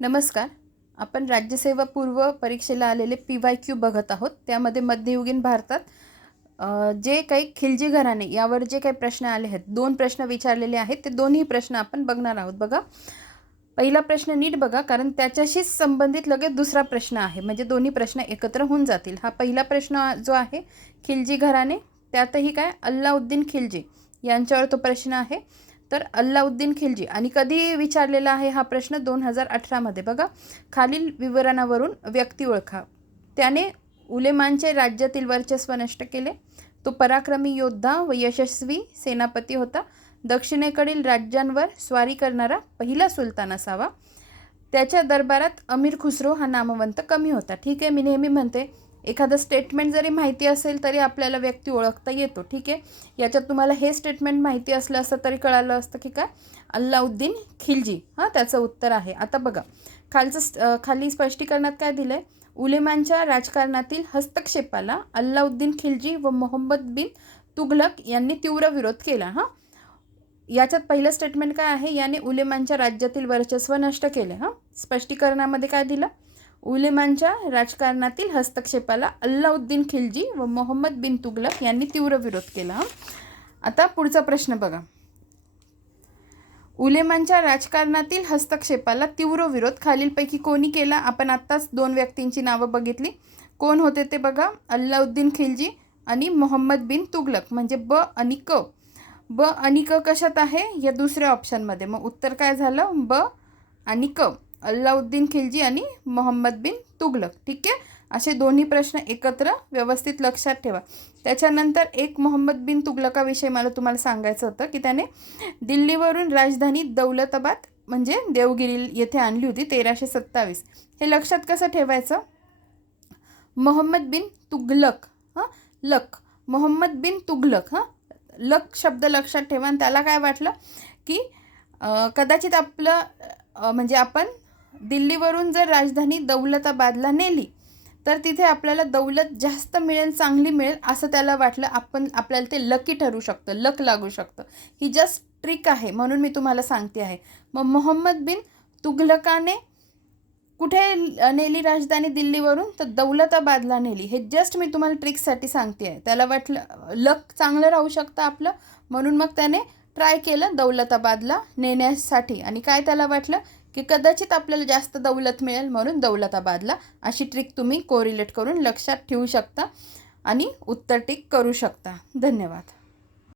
नमस्कार. आपण राज्यसेवा पूर्व परीक्षेला आलेले पी वाय क्यू बघत आहोत. त्यामध्ये मध्ययुगीन भारतात जे काही खिलजी घराणे यावर जे काही प्रश्न आले आहेत दोन प्रश्न विचारलेले आहेत ते दोन्ही प्रश्न आपण बघणार आहोत. बघा पहिला प्रश्न नीट बघा कारण त्याच्याशीच संबंधित लगेच दुसरा प्रश्न आहे. म्हणजे दोन्ही प्रश्न एकत्र होऊन जातील. हा पहिला प्रश्न जो आहे खिलजी घराणे त्यातही काय अल्लाउद्दीन खिलजी यांच्यावर तो प्रश्न आहे. तर अल्लाउद्दीन खिलजी. आणि कधी विचारलेला आहे हा प्रश्न? दोन हजार अठरामध्ये बघा खालील विवरणावरून व्यक्ती ओळखा. त्याने उलेमानचे राज्यातील वर्चस्व नष्ट केले. तो पराक्रमी योद्धा व यशस्वी सेनापती होता. दक्षिणेकडील राज्यांवर स्वारी करणारा पहिला सुलतान असावा. त्याच्या दरबारात अमीर खुसरो हा नामवंत कमी होता. ठीक आहे मी नेहमी म्हणते एखादं स्टेटमेंट जरी माहिती असेल तरी आपल्याला व्यक्ती ओळखता येतो ठीक आहे? याच्यात तुम्हाला हे स्टेटमेंट माहिती असलं असतं तरी कळालं असतं की काय? अल्लाउद्दीन खिलजी. हां त्याचं उत्तर आहे. आता बघा खालचं खाली स्पष्टीकरणात काय दिलं आहे उलेमांच्या राजकारणातील हस्तक्षेपाला अल्लाउद्दीन खिलजी व मोहम्मद बिन तुघलक यांनी तीव्र विरोध केला. हां? याच्यात पहिलं स्टेटमेंट काय आहे? याने उलेमांच्या राज्यातील वर्चस्व नष्ट केले. हां? स्पष्टीकरणामध्ये काय दिलं? उलेमांच्या राजकारणातील हस्तक्षेपाला अल्लाउद्दीन खिलजी व मोहम्मद बिन तुघलक यांनी तीव्र विरोध केला. आता पुढचा प्रश्न बघा. उलेमांच्या राजकारणातील हस्तक्षेपाला तीव्र विरोध खालीलपैकी कोणी केला? आपण आत्ताच दोन व्यक्तींची नावं बघितली. कोण होते ते बघा. अल्लाउद्दीन खिलजी आणि मोहम्मद बिन तुघलक म्हणजे ब आणि क. ब आणि क कशात आहे? या दुसऱ्या ऑप्शनमध्ये मग उत्तर काय झालं? ब आणि क. अल्लाउद्दीन खिलजी आणि मोहम्मद बिन तुघलक ठीक आहे? असे दोन्ही प्रश्न एकत्र व्यवस्थित लक्षात ठेवा. त्याच्यानंतर एक मोहम्मद बिन तुघलकाविषयी मला तुम्हाला सांगायचं होतं की त्याने दिल्लीवरून राजधानी दौलताबाद म्हणजे देवगिरी येथे आणली होती तेराशे सत्तावीस. हे लक्षात कसं ठेवायचं? मोहम्मद बिन तुघलक हां? लक. मोहम्मद बिन तुघलक हां? लक शब्द लक्षात ठेवा आणि त्याला काय वाटलं? की कदाचित आपलं म्हणजे आपण दिल्लीवरून जर राजधानी दौलताबादला नेली तर तिथे आपल्याला दौलत जास्त मिळेल चांगली मिळेल असं त्याला वाटलं. आपण आपल्याला ते लकी ठरू शकतं लक लागू शकतं. ही जस्ट ट्रिक आहे म्हणून मी तुम्हाला सांगते आहे. मग मोहम्मद बिन तुघलकाने कुठे नेली राजधानी दिल्लीवरून? तर दौलताबादला नेली. हे जस्ट मी तुम्हाला ट्रिकसाठी सांगते आहे. त्याला वाटलं लक चांगलं राहू शकतं आपलं म्हणून मग त्याने ट्राय केलं दौलताबादला नेण्यासाठी. आणि काय त्याला वाटलं? की कदाचित आपल्याला जास्त दौलत मिळेल म्हणून दौलताबादला. अशी ट्रिक तुम्ही कोरिलेट करून लक्षात ठेवू शकता आणि उत्तर टिक करू शकता. धन्यवाद.